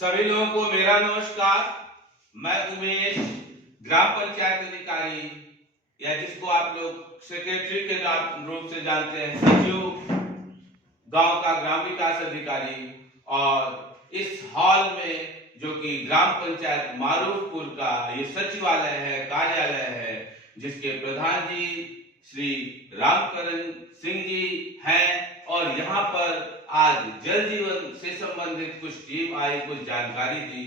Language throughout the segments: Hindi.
सभी लोगों को मेरा नमस्कार। मैं उमेश, ग्राम पंचायत अधिकारी या जिसको आप लोग सेक्रेटरी के रूप से जानते हैं, सचिव, गांव का ग्राम विकास अधिकारी। और इस हॉल में जो कि ग्राम पंचायत मारूफपुर का ये सचिवालय है, कार्यालय है, जिसके प्रधान जी श्री रामकरण सिंह जी हैं। और यहाँ पर आज जल जीवन से संबंधित कुछ टीम आई, कुछ जानकारी दी।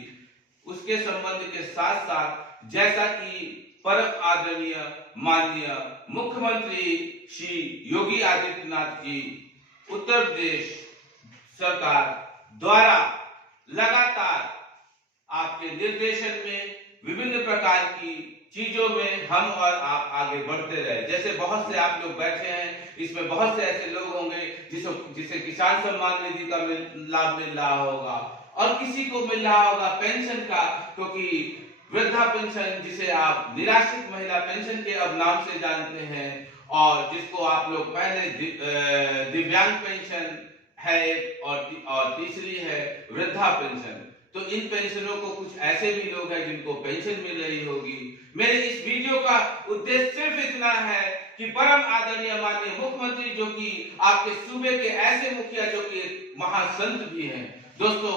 उसके संबंध के साथ साथ जैसा कि परम आदरणीय माननीय मुख्यमंत्री श्री योगी आदित्यनाथ जी उत्तर प्रदेश सरकार द्वारा लगातार आपके निर्देशन में विभिन्न प्रकार की चीजों में हम और आप आगे बढ़ते रहे। जैसे बहुत से आप लोग बैठे हैं, इसमें बहुत से ऐसे लोग होंगे जिसे किसान सम्मान निधि का लाभ मिल रहा होगा, और किसी को मिल रहा होगा पेंशन का, क्योंकि वृद्धा पेंशन जिसे आप निराश्रित महिला पेंशन के अब नाम से जानते हैं, और जिसको आप लोग पहले दिव्यांग पेंशन है और तीसरी है वृद्धा पेंशन। तो इन पेंशनों को कुछ ऐसे भी लोग हैं जिनको पेंशन मिल रही होगी। मेरे इस वीडियो का उद्देश्य सिर्फ इतना है कि परम आदरणीय माननीय मुख्यमंत्री जो कि आपके सूबे के ऐसे मुखिया जो कि महासंत भी हैं, दोस्तों,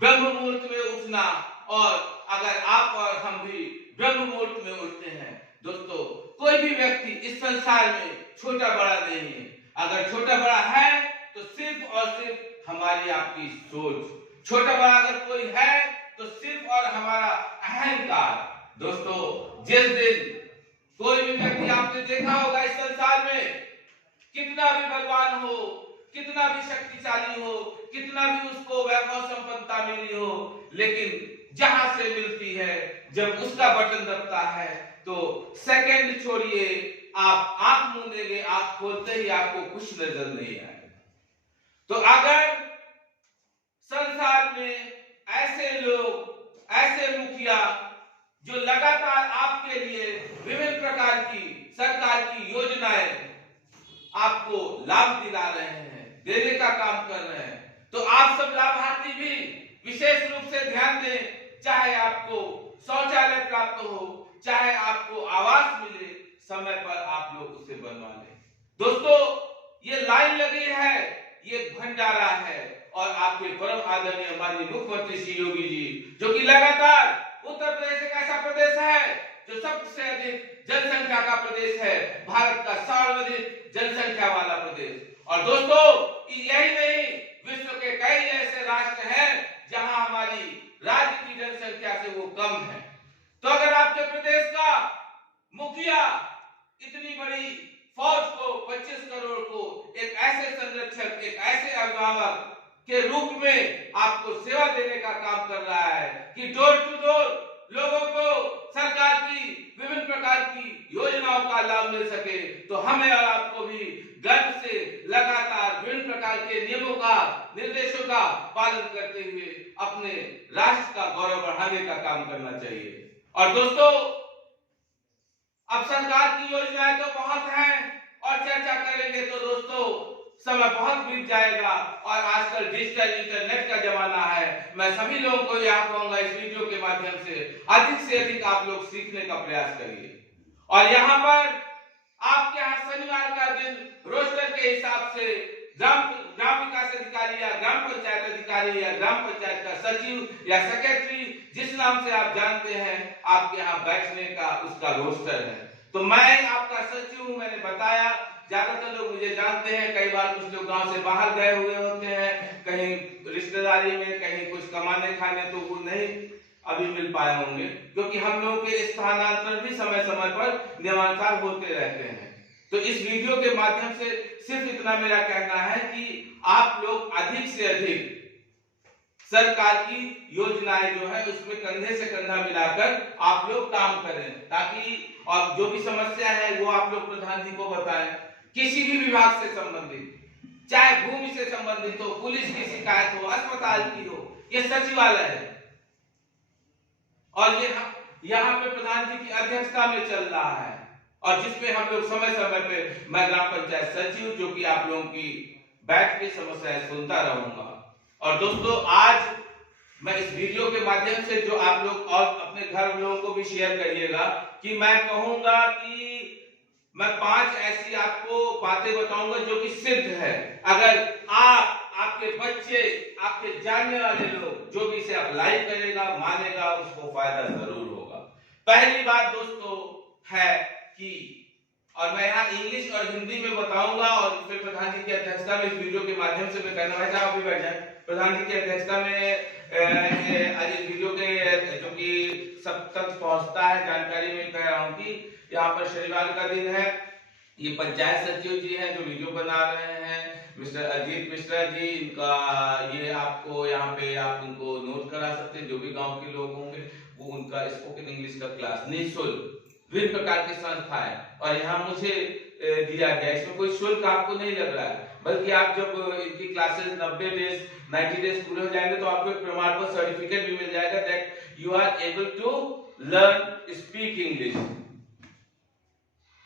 ब्रह्म मुहूर्त में उठना, और अगर आप और हम भी ब्रह्म मुहूर्त में उठते हैं, दोस्तों, कोई भी व्यक्ति इस संसार में छोटा बड़ा नहीं है। अगर छोटा बड़ा है तो सिर्फ और सिर्फ हमारी आपकी सोच। छोटा बड़ा अगर कोई है तो सिर्फ और हमारा अहंकार। दोस्तों, जिस दिन कोई भी व्यक्ति आपने देखा होगा इस संसार में, कितना भी बलवान हो, कितना भी शक्तिशाली हो, कितना भी उसको वैभव संपन्नता मिली हो, लेकिन जहां से मिलती है, जब उसका बटन दबता है तो सेकंड छोड़िए, आप आंख मूंदेंगे, आंख खोलते ही आपको कुछ नजर नहीं आएगा। तो अगर संसार में ऐसे लोग, ऐसे मुखिया जो लगातार आपके लिए विभिन्न प्रकार की सरकार की योजनाएं आपको लाभ दिला रहे हैं, देने का काम कर रहे हैं, तो आप सब लाभार्थी भी विशेष रूप से ध्यान दें। चाहे आपको शौचालय प्राप्त हो, चाहे आपको आवास मिले, समय पर आप लोग उसे बनवा लें। दोस्तों, ये लाइन लगी है, ये भंडारा है, और आपके परम आदरणीय माननीय मुख्यमंत्री श्री योगी जी जो कि लगातार, उत्तर प्रदेश एक ऐसा प्रदेश है जो सबसे अधिक जनसंख्या का प्रदेश है, भारत का सर्वाधिक जनसंख्या वाला प्रदेश। और दोस्तों, यही नहीं, विश्व के कई ऐसे राष्ट्र हैं जहां हमारी राज्य की जनसंख्या से वो कम है। तो अगर आपके प्रदेश का मुखिया इतनी बड़ी फौज को, 25 करोड़ को एक ऐसे संरक्षक, एक ऐसे अभिभावक के रूप में आपको सेवा देने का काम कर रहा है कि डोर टू डोर लोगों को सरकार की विभिन्न प्रकार की योजनाओं का लाभ मिल सके, तो हमें और आपको भी गर्व से लगातार विभिन्न प्रकार के नियमों का, निर्देशों का पालन करते हुए अपने राष्ट्र का गौरव बढ़ाने का काम करना चाहिए। और दोस्तों, अब सरकार की योजनाएं तो बहुत हैं, और चर्चा करेंगे तो दोस्तों समय बहुत बीत जाएगा, और आजकल डिजिटल इंटरनेट का जमाना है। मैं सभी लोगों को यह कहूंगा इस वीडियो के माध्यम से अधिक आप लोग सीखने का प्रयास करिए। और यहाँ पर आपके यहाँ शनिवार का दिन रोस्टर के हिसाब से ग्राम विकास अधिकारी या ग्राम पंचायत अधिकारी या ग्राम पंचायत का सचिव या सेक्रेटरी, जिस नाम से आप जानते हैं, आपके यहाँ बैठने का उसका रोस्टर है। तो मैं आपका सचिव हूं, मैंने बताया, ज्यादातर लोग मुझे जानते हैं। कई बार कुछ लोग गांव से बाहर गए हुए होते हैं, कहीं रिश्तेदारी में, कहीं कुछ कमाने खाने, तो वो नहीं अभी मिल पाए होंगे, क्योंकि हम लोगों के स्थानांतरण भी समय समय पर नियमानुसार होते रहते हैं। तो इस वीडियो के माध्यम से सिर्फ इतना मेरा कहना है कि आप लोग अधिक से अधिक सरकार की योजनाएं जो है उसमें कंधे से कंधा मिलाकर आप लोग काम करें, ताकि और जो भी समस्या है वो आप लोग प्रधान जी को बताएं। किसी भी विभाग से संबंधित, चाहे भूमि से संबंधित हो, पुलिस की शिकायत हो, अस्पताल की हो, ये सचिवालय है, और ये यहाँ पे प्रधान जी की अध्यक्षता में चल रहा है, और जिसमें हम लोग समय समय पे, मैं ग्राम पंचायत सचिव जो कि आप लोगों की बैठ के समस्याएं सुनता रहूंगा। और दोस्तों, आज मैं इस वीडियो के माध्यम से जो आप लोग और अपने घर लोगों को भी शेयर करिएगा कि मैं कहूंगा कि मैं 5 ऐसी आपको बातें बताऊंगा जो कि सिद्ध है। अगर आप, आपके बच्चे, आपके जानने वाले लोग जो भी इसे अप्लाई करेगा, मानेगा, उसको फायदा जरूर होगा। पहली बात दोस्तों है कि, और मैं यहाँ इंग्लिश और हिंदी में बताऊंगा और फिर प्रधान जी की अध्यक्षता में इस वीडियो के माध्यम से मैं कहना है, आप भी बैठ जाए। प्रधान जी की अध्यक्षता में आज इस वीडियो के जो कि सब तक पहुंचता है जानकारी में कह रहा हूं कि यहाँ पर शनिवार का दिन है। ये पंचायत सचिव जी हैं जो वीडियो बना रहे हैं, मिस्टर अजीत मिश्रा जी, इनका ये आपको यहाँ पे आप उनको नोट करा सकते हैं। जो भी गांव के लोग होंगे वो उनका स्पोकन इंग्लिश का क्लास निःशुल्क विभिन्न प्रकार की संस्था है और यहाँ मुझे दिया गया। इसमें कोई शुल्क आपको नहीं लग रहा है, बल्कि आप जब इनकी क्लासेस 90 डेज पूरे हो जाएंगे तो आपको एक प्रमाण पत्र सर्टिफिकेट भी मिल जाएगा that you are able to learn speak English.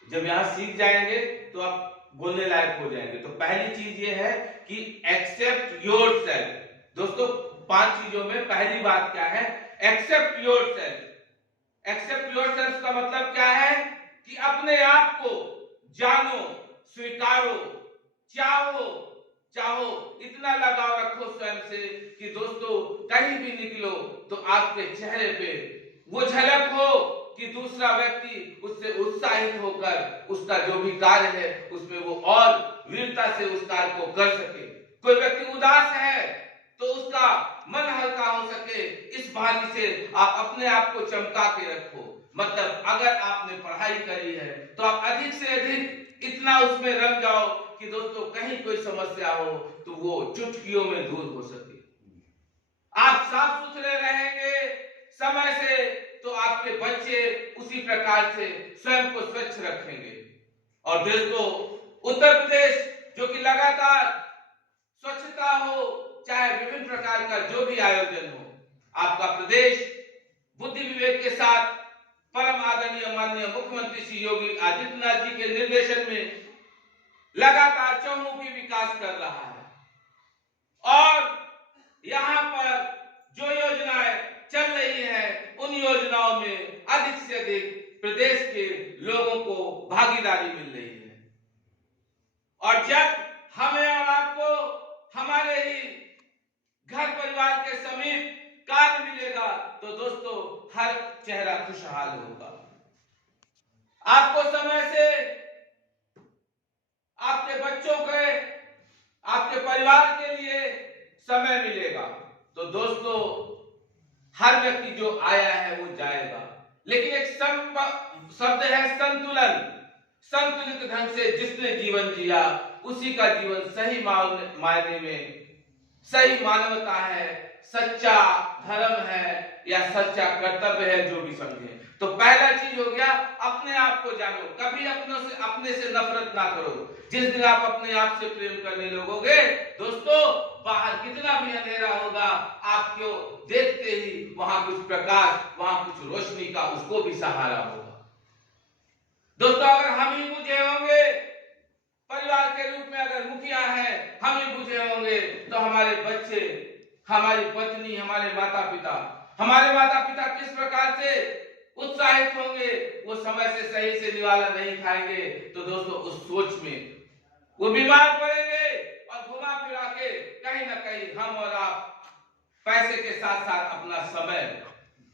जब यहाँ सीख जाएंगे तो आप बोलने लायक हो जाएंगे। तो पहली चीज ये है कि एक्सेप्ट योरसेल्फ। दोस्तों 5 चीजों में पहली बात क्या है? Accept yourself. एक्सेप्ट योरसेल्फ का मतलब क्या है कि अपने आप को जानो, स्वीकारो, चाहो, इतना लगाव रखो स्वयं से कि दोस्तों कहीं भी निकलो तो आपके चेहरे पे वो झलक हो कि दूसरा व्यक्ति उससे उत्साहित होकर उसका जो भी कार्य है उसमें वो और वीरता से उस कार्य को कर सके। कोई व्यक्ति उदास है तो उसका मन हल्का हो सके, इस भांति से आप अपने आप को चमका के रखो। मतलब अगर आपने पढ़ाई करी है तो आप अधिक से अधिक इतना उसमें रंग जाओ कि दोस्तों कहीं कोई समस्या हो तो वो चुटकियों में दूर हो सके। आप साफ सुथरे रहेंगे समय से तो आपके बच्चे उसी प्रकार से स्वयं को स्वच्छ रखेंगे। और दोस्तों उत्तर प्रदेश जो कि लगातार स्वच्छता हो, चाहे विभिन्न प्रकार का जो भी आयोजन हो, आपका प्रदेश बुद्धि विवेक के साथ परम आदरणीय माननीय मुख्यमंत्री श्री योगी आदित्यनाथ जी के निर्देशन में लगातार चहुमुखी विकास कर रहा है। और यहाँ पर जो योजनाएं चल रही हैं उन योजनाओं में अधिक से अधिक प्रदेश के लोगों को भागीदारी मिल रही है। और जब हमें और आपको हमारे ही घर परिवार के समीप कार्य मिलेगा तो दोस्तों हर चेहरा खुशहाल होगा। आपको समय से आपके बच्चों के, आपके परिवार के लिए समय मिलेगा तो दोस्तों हर व्यक्ति जो आया है वो जाएगा। लेकिन एक शब्द है संतुलन। संतुलित ढंग से जिसने जीवन जिया उसी का जीवन सही मायने में सही मानवता है, सच्चा धर्म है या सच्चा कर्तव्य है, जो भी समझे। तो पहला चीज हो गया अपने आप को जानो। कभी अपने से नफरत ना करो। जिस दिन आप अपने आप से प्रेम करने लगोगे दोस्तों, बाहर कितना भी अंधेरा होगा आपको देखते ही वहां कुछ प्रकाश, वहां कुछ रोशनी का उसको भी सहारा होगा। दोस्तों अगर हम ही बुझे होंगे, परिवार के रूप में अगर मुखिया है हम ही बुझे होंगे तो हमारे बच्चे, हमारी पत्नी, हमारे माता पिता किस प्रकार से उत्साहित होंगे। वो समय से सही से निवाला नहीं खाएंगे तो दोस्तों उस सोच में वो बीमार पड़ेंगे और घुमा फिरा के कहीं ना कहीं हम और आप पैसे के साथ साथ अपना समय,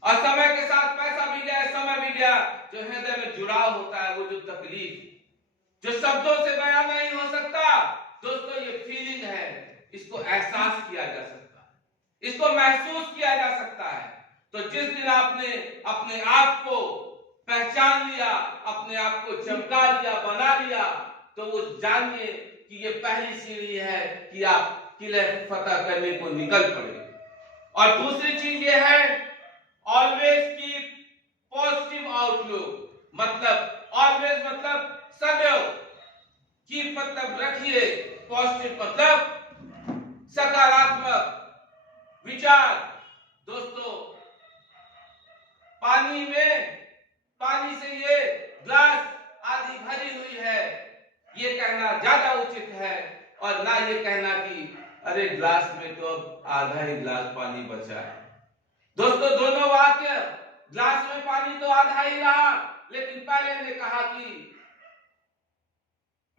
और समय के साथ पैसा भी गया, समय भी गया, जो हृदय में जुड़ाव होता है, वो जो तकलीफ जो शब्दों से बयान नहीं हो सकता दोस्तों, ये फीलिंग है, इसको एहसास किया जा सकता है, इसको महसूस किया जा सकता है। तो जिस दिन आपने अपने आप को पहचान लिया, अपने आप को चमका लिया, बना लिया, तो वो जानिए कि ये पहली सीढ़ी है कि आप किले फतह करने को निकल पड़े। और दूसरी चीज ये है ऑलवेज कीप पॉजिटिव आउटलुक। मतलब ऑलवेज मतलब सदैव, कीप मतलब रखिए, पॉजिटिव मतलब सकारात्मक विचार। दोस्तों पानी से ये ग्लास आधी भरी हुई है ये कहना ज्यादा उचित है, और ना ये कहना कि अरे ग्लास में तो अब आधा ही ग्लास पानी बचा है। दोस्तों दोनों वाक्य, ग्लास में पानी तो आधा ही रहा, लेकिन पहले ने कहा कि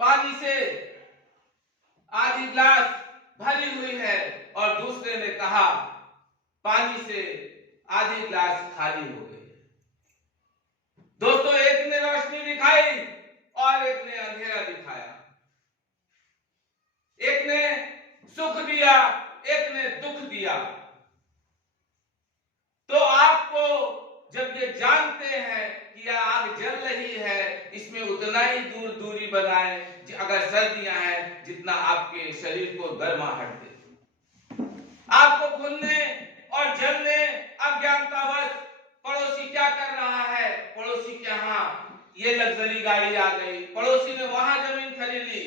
पानी से आधी ग्लास भरी हुई है और दूसरे ने कहा पानी से आधी ग्लास खाली हो गई। दोस्तों एक ने रोशनी दिखाई और एक ने अंधेरा दिखाया, एक ने सुख दिया, एक ने दुख दिया। तो आपको जब ये जानते हैं कि यह आग जल रही है, इसमें उतना ही दूरी बनाएं अगर सर्दियां हैं जितना आपके शरीर को गर्माहट दे। आपको भूलने और जलने अज्ञानतावश पड़ोसी क्या कर रहा है, पड़ोसी के यहाँ ये लग्जरी गाड़ी आ गई, पड़ोसी ने वहां जमीन खरीद ली।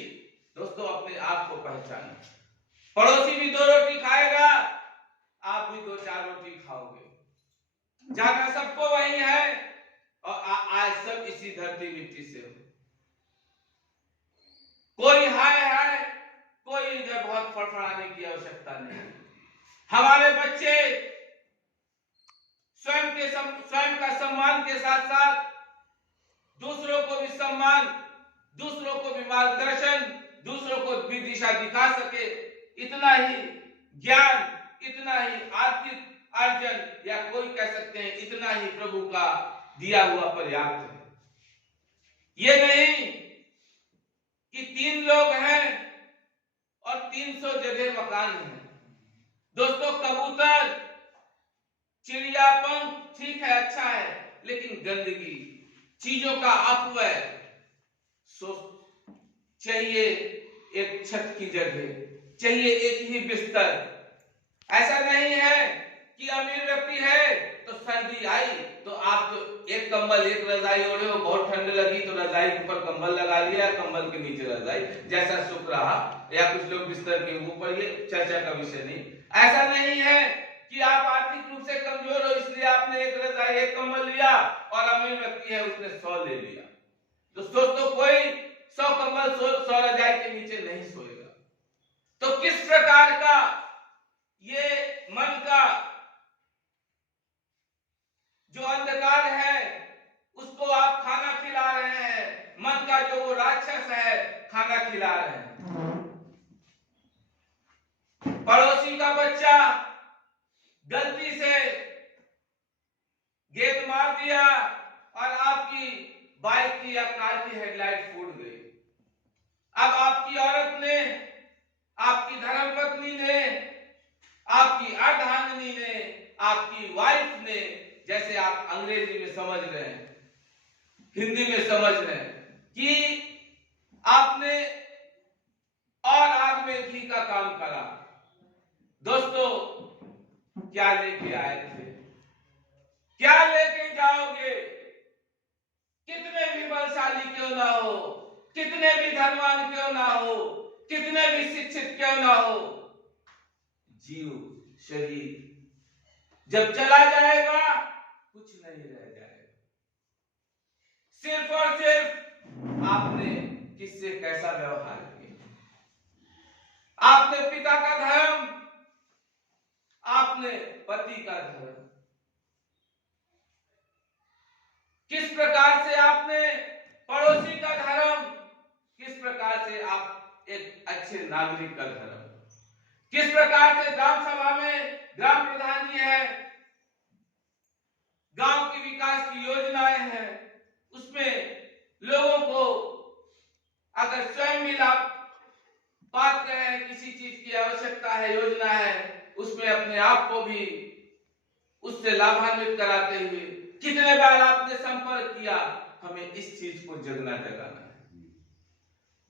दोस्तों अपने आप को पहचानें। पड़ोसी भी 2 रोटी खाएगा, आप भी 2-4 रोटी खाओगे। जाना सबको वही है और आज सब इसी धरती मिट्टी से हो। कोई है, कोई इधर बहुत फड़फड़ाने की आवश्यकता नहीं। हमारे बच्चे स्वयं का सम्मान के साथ साथ दूसरों को भी सम्मान, दूसरों को भी मार्गदर्शन, दूसरों को भी दिशा दिखा सके, इतना ही ज्ञान, इतना ही आर्थिक अर्जन या कोई कह सकते हैं इतना ही प्रभु का दिया हुआ पर्याप्त है। ये नहीं कि 3 लोग हैं और 300 जगह मकान है। दोस्तों कबूतर, चिड़िया, पंख ठीक है, अच्छा है, लेकिन गंदगी, चीजों का अपव्यय, चाहिए एक छत की जगह, चाहिए एक ही बिस्तर। ऐसा नहीं है कि अमीर व्यक्ति है तो सर्दी आई तो आप तो एक कंबल एक रजाई ओढ़े हो, बहुत ठंड लगी तो रजाई के ऊपर कंबल लगा लिया, कंबल के नीचे रजाई, जैसा सुख रहा, या कुछ लोग बिस्तर के ऊपर, ये चर्चा का विषय नहीं। ऐसा नहीं है कि आप आर्थिक रूप से कमजोर हो इसलिए आपने एक रजाई एक कंबल लिया और अमीर व्यक्ति है उसने 100 ले लिया। तो दोस्तों कोई 100 कंबल 100 रजाई के नीचे नहीं सोएगा। तो किस प्रकार का ये मन का जो अंधकार है उसको आप खाना खिला रहे हैं, मन का जो वो राक्षस है खाना खिला रहे हैं। पड़ोसी का बच्चा गलती से गेट मार दिया और आपकी बाइक की या कार की हेडलाइट फूट गई। अब आपकी औरत ने, आपकी धर्मपत्नी ने, आपकी अर्धांगिनी ने, आपकी वाइफ ने, जैसे आप अंग्रेजी में समझ रहे हैं, हिंदी में समझ रहे हैं, कि आपने और आग में घी का काम करा। दोस्तों क्या लेके आए थे, क्या लेके जाओगे? कितने भी बलशाली क्यों ना हो, कितने भी धनवान क्यों ना हो, कितने भी शिक्षित क्यों ना हो, जीव शरीर जब चला जाएगा कुछ नहीं रह जाएगा। सिर्फ और सिर्फ आपने किससे कैसा व्यवहार किया, आपने पिता का धर्म, आपने पति का धर्म, किस प्रकार से आपने पड़ोसी का धर्म, किस प्रकार से आप एक अच्छे नागरिक का धर्म, किस प्रकार से ग्राम सभा में ग्राम प्रधान जी है, गांव की विकास की योजनाएं हैं, उसमें लोगों को अगर स्वयं भी लाभ पात्र है, किसी चीज की आवश्यकता है, योजना है, उसमें अपने आप को भी उससे लाभान्वित कराते हुए कितने बार आपने संपर्क किया, हमें इस चीज को जगाना है।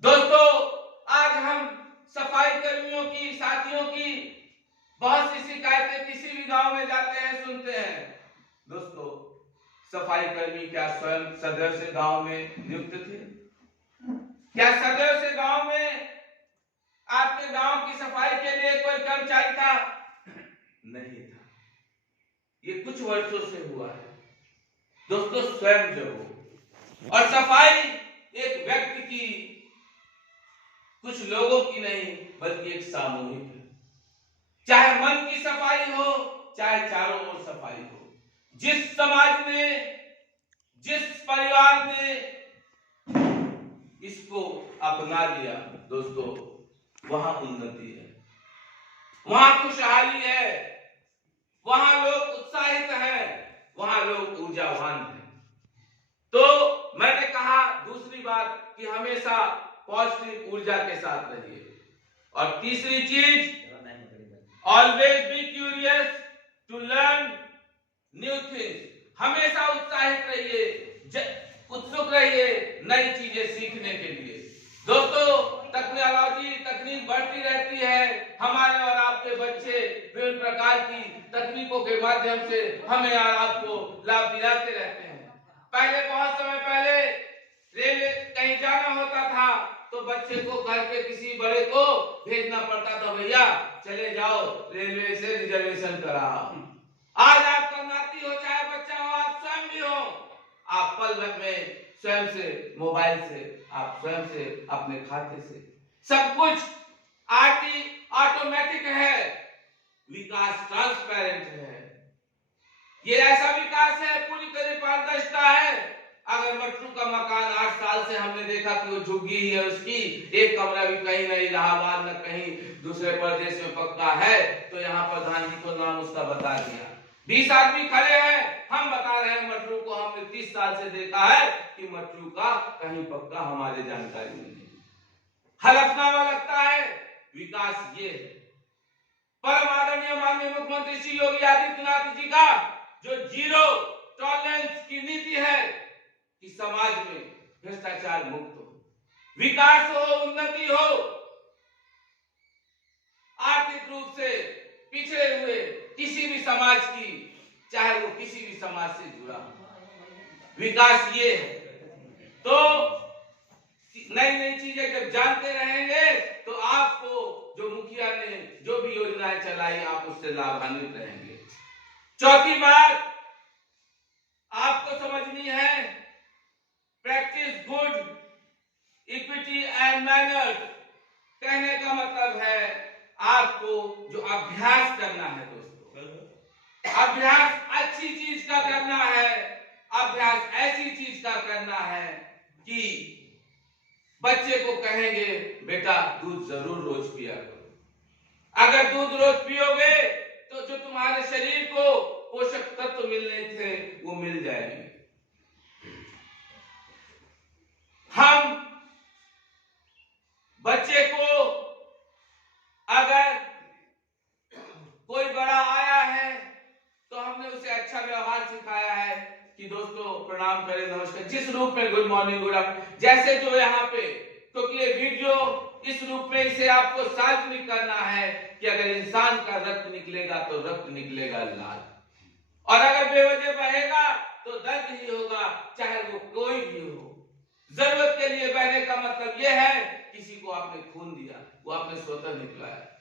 दोस्तों आज हम सफाई कर्मियों की, साथियों की बहुत सी शिकायतें किसी भी गांव में जाते हैं सुनते हैं। दोस्तों सफाई कर्मी क्या स्वयं सदैव से गांव में नियुक्त थे? क्या सदैव से गांव में आपके गांव की सफाई के लिए कोई कर्मचारी था? नहीं था, ये कुछ वर्षों से हुआ है। दोस्तों स्वयं जब हो, और सफाई एक व्यक्ति की, कुछ लोगों की नहीं, बल्कि एक सामूहिक है। चाहे मन की सफाई हो, चाहे चारों ओर सफाई हो। जिस समाज ने, जिस परिवार ने इसको अपना लिया दोस्तों, वहां उन्नति है, वहां खुशहाली है, वहां लोग उत्साहित हैं, वहां लोग ऊर्जावान हैं। तो मैंने कहा दूसरी बात कि हमेशा पॉजिटिव ऊर्जा के साथ रहिए। और तीसरी चीज, always be curious to learn new things. हमेशा उत्साहित रहिए, उत्सुक रहिए नई चीजें सीखने के लिए। दोस्तों, तकनीक बढ़ती रहती है, हमारे और आपके बच्चे विभिन्न प्रकार की तकनीकों के माध्यम से हमें और आपको लाभ दिलाते रहते हैं। पहले, बहुत समय पहले रेलवे कहीं जाना होता था तो बच्चे को घर के किसी बड़े को भेजना पड़ता था, भैया चले जाओ रेलवे से रिजर्वेशन कराओ। आज आपका नाती हो चाहे बच्चा हो, आप स्वयं भी हो, आप पल भर में स्वयं से, मोबाइल से, आप स्वयं से, अपने खाते से सब कुछ ऑटोमेटिक है। विकास ट्रांसपेरेंट है। ये ऐसा विकास है, पूरी तरह पारदर्शिता है। अगर मटरू का मकान 8 साल से हमने देखा कि वो झुग्गी ही है, उसकी एक कमरा भी कहीं नहीं इलाहाबाद न कहीं दूसरे प्रदेश में पक्का है, तो यहाँ प्रधान जी को नाम उसका बता दिया। 20 आदमी खड़े हैं, हम बता रहे हैं मटरू को हमने 30 साल से देखा है कि मटरू का कहीं पक्का हमारे जानकारी में नहीं। हलफनामा लगता है। विकास ये है। परम आदरणीय माननीय मुख्यमंत्री श्री योगी आदित्यनाथ जी का जो जीरो टॉलरेंस की नीति है कि समाज में भ्रष्टाचार मुक्त हो, विकास हो, उन्नति हो, आर्थिक रूप से पिछड़े हुए किसी भी समाज की, चाहे वो किसी भी समाज से जुड़ा हो, विकास ये है। तो नई नई चीजें जब जानते रहेंगे तो आपको जो मुखिया ने जो भी योजनाएं चलाई, आप उससे लाभान्वित रहेंगे। चौथी बात आपको समझनी है, practice good equity and manners. कहने का मतलब है आपको जो अभ्यास करना है दोस्तों, अभ्यास अच्छी चीज का करना है, अभ्यास ऐसी चीज का करना है कि बच्चे को कहेंगे बेटा दूध जरूर रोज पिया करो। अगर दूध रोज पियोगे तो जो तुम्हारे शरीर को पोषक तत्व मिलने थे वो मिल जाएंगे। हम बच्चे को अगर कोई बड़ा आया है तो हमने उसे अच्छा व्यवहार सिखाया है कि दोस्तों प्रणाम करें, नमस्कार, जिस रूप में गुड मॉर्निंग, गुड आफ्टरनून, जैसे जो यहाँ पे, क्योंकि ये वीडियो इस रूप में इसे आपको सार्वजनिक करना है कि अगर इंसान का रक्त निकलेगा तो रक्त निकलेगा लाल, और अगर बेवजह बहेगा तो दर्द ही होगा, चाहे वो कोई भी हो। जरूरत के लिए बहने का मतलब यह है किसी को आपने खून दिया, वो आपने स्वतः निकला है।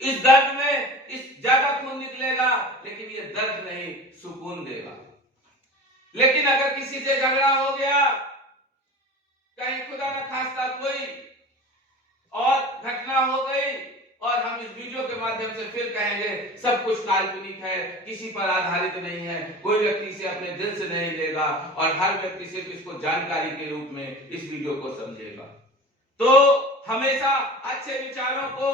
इस दर्द में इस ज्यादा खून निकलेगा लेकिन ये दर्द नहीं, सुकून देगा। लेकिन अगर किसी से झगड़ा हो गया, कहीं खुदा न खास्ता कोई और घटना हो गई, और हम इस वीडियो के माध्यम से फिर कहेंगे सब कुछ काल्पनिक है, किसी पर आधारित नहीं है, कोई व्यक्ति इसे अपने दिल से नहीं लेगा और हर व्यक्ति सिर्फ इसको जानकारी के रूप में इस वीडियो को समझेगा। तो हमेशा अच्छे विचारों को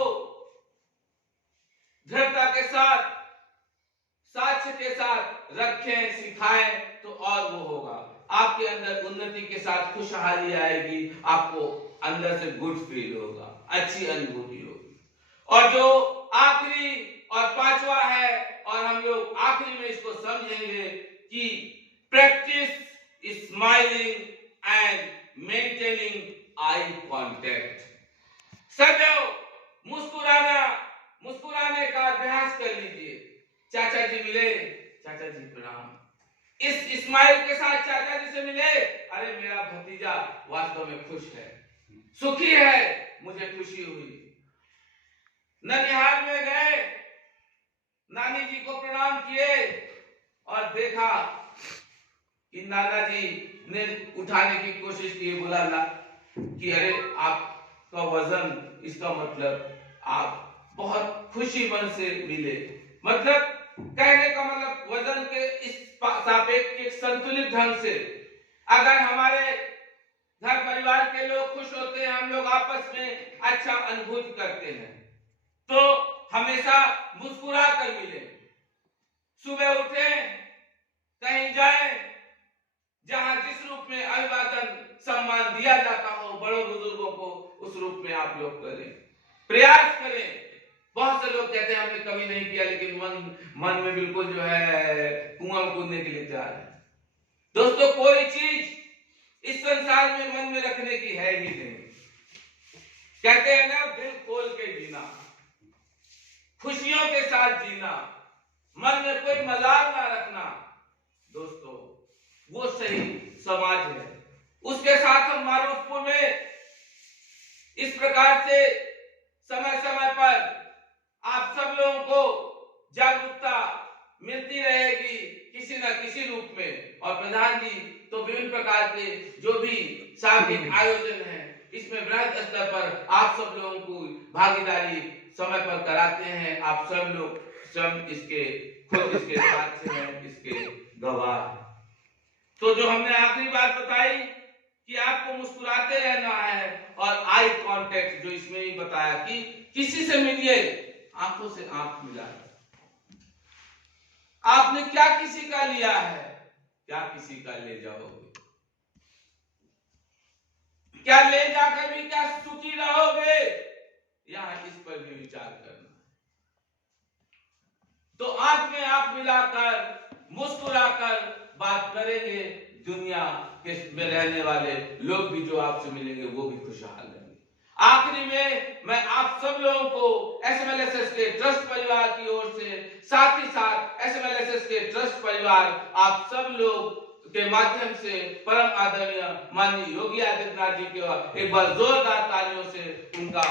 दृढ़ता के साथ, साक्ष्य के साथ रखें, सिखाएं, तो और वो होगा। आपके अंदर उन्नति के साथ खुशहाली आएगी, आपको अंदर से गुड फील होगा, अच्छी अनुभूति होगी। और जो आखिरी और पांचवा है, और हम लोग आखिरी में इसको समझेंगे कि practice smiling and maintaining eye contact. सदैव मुस्कुराने का अभ्यास कर लीजिए। चाचा जी मिले, चाचा जी प्रणाम, इस स्माइल के साथ चाचा जी से मिले, अरे मेरा भतीजा वास्तव में खुश है, सुखी है, मुझे खुशी हुई। ननिहाल में गए, नानी जी को प्रणाम किए और देखा कि नाना जी ने उठाने की कोशिश की, बोला कि अरे आपका वजन, इसका मतलब आप बहुत खुशी मन से मिले। मतलब कहने का मतलब वजन के इस सापेक्ष एक संतुलित ढंग से अगर हमारे घर परिवार के लोग खुश होते हैं, हम लोग आपस में अच्छा अनुभूति करते हैं, तो हमेशा मुस्कुरा कर मिले। सुबह उठे, कहीं जाए, जहां जिस रूप में अभिवादन सम्मान दिया जाता हो बड़ों बुजुर्गों को, उस रूप में आप लोग करें, प्रयास करें। बहुत से लोग कहते हैं हमने कभी नहीं किया, लेकिन मन में बिल्कुल जो है कुआं में कूदने के लिए तैयार है। दोस्तों, कोई चीज इस संसार में मन में रखने की है ही नहीं। कहते हैं ना, दिल खोल के जीना, खुशियों के साथ जीना, मन में कोई मलाल ना रखना, दोस्तों वो सही समाज है। उसके साथ हम मारूफपुर में इस प्रकार से समय समय पर आप सब लोगों को जागरूकता मिलती रहेगी किसी न किसी रूप में। और प्रधान जी तो विभिन्न प्रकार के जो भी सार्वजनिक आयोजन है, इसमें बृहद स्तर पर आप सब लोगों को भागीदारी समय पर कराते हैं। आप सब लोग स्वयं इसके खुद इसके साथ से हैं, इसके गवाह। तो जो हमने आखिरी बात बताई कि आपको मुस्कुराते रहना है, और आई कांटेक्ट जो इसमें ही बताया कि किसी से मिलिए, आंखों से आंख मिला। आपने क्या किसी का लिया है, क्या किसी का ले जाओगे? क्या ले जाकर भी क्या सुखी रहोगे? यहां इस पर भी विचार करना। तो आंख में आंख मिलाकर मुस्कुराकर बात करेंगे, दुनिया के में रहने वाले लोग भी जो आपसे मिलेंगे वो भी खुशहाल रहेंगे। आखिरी में मैं आप सब लोगों को एसएमएलएसएस के ट्रस्ट परिवार की ओर से, साथ ही साथ एसएमएलएसएस के ट्रस्ट परिवार आप सब लोग के माध्यम से परम आदरणीय माननीय योगी आदित्यनाथ जी के एक बार जोरदार तालियों से उनका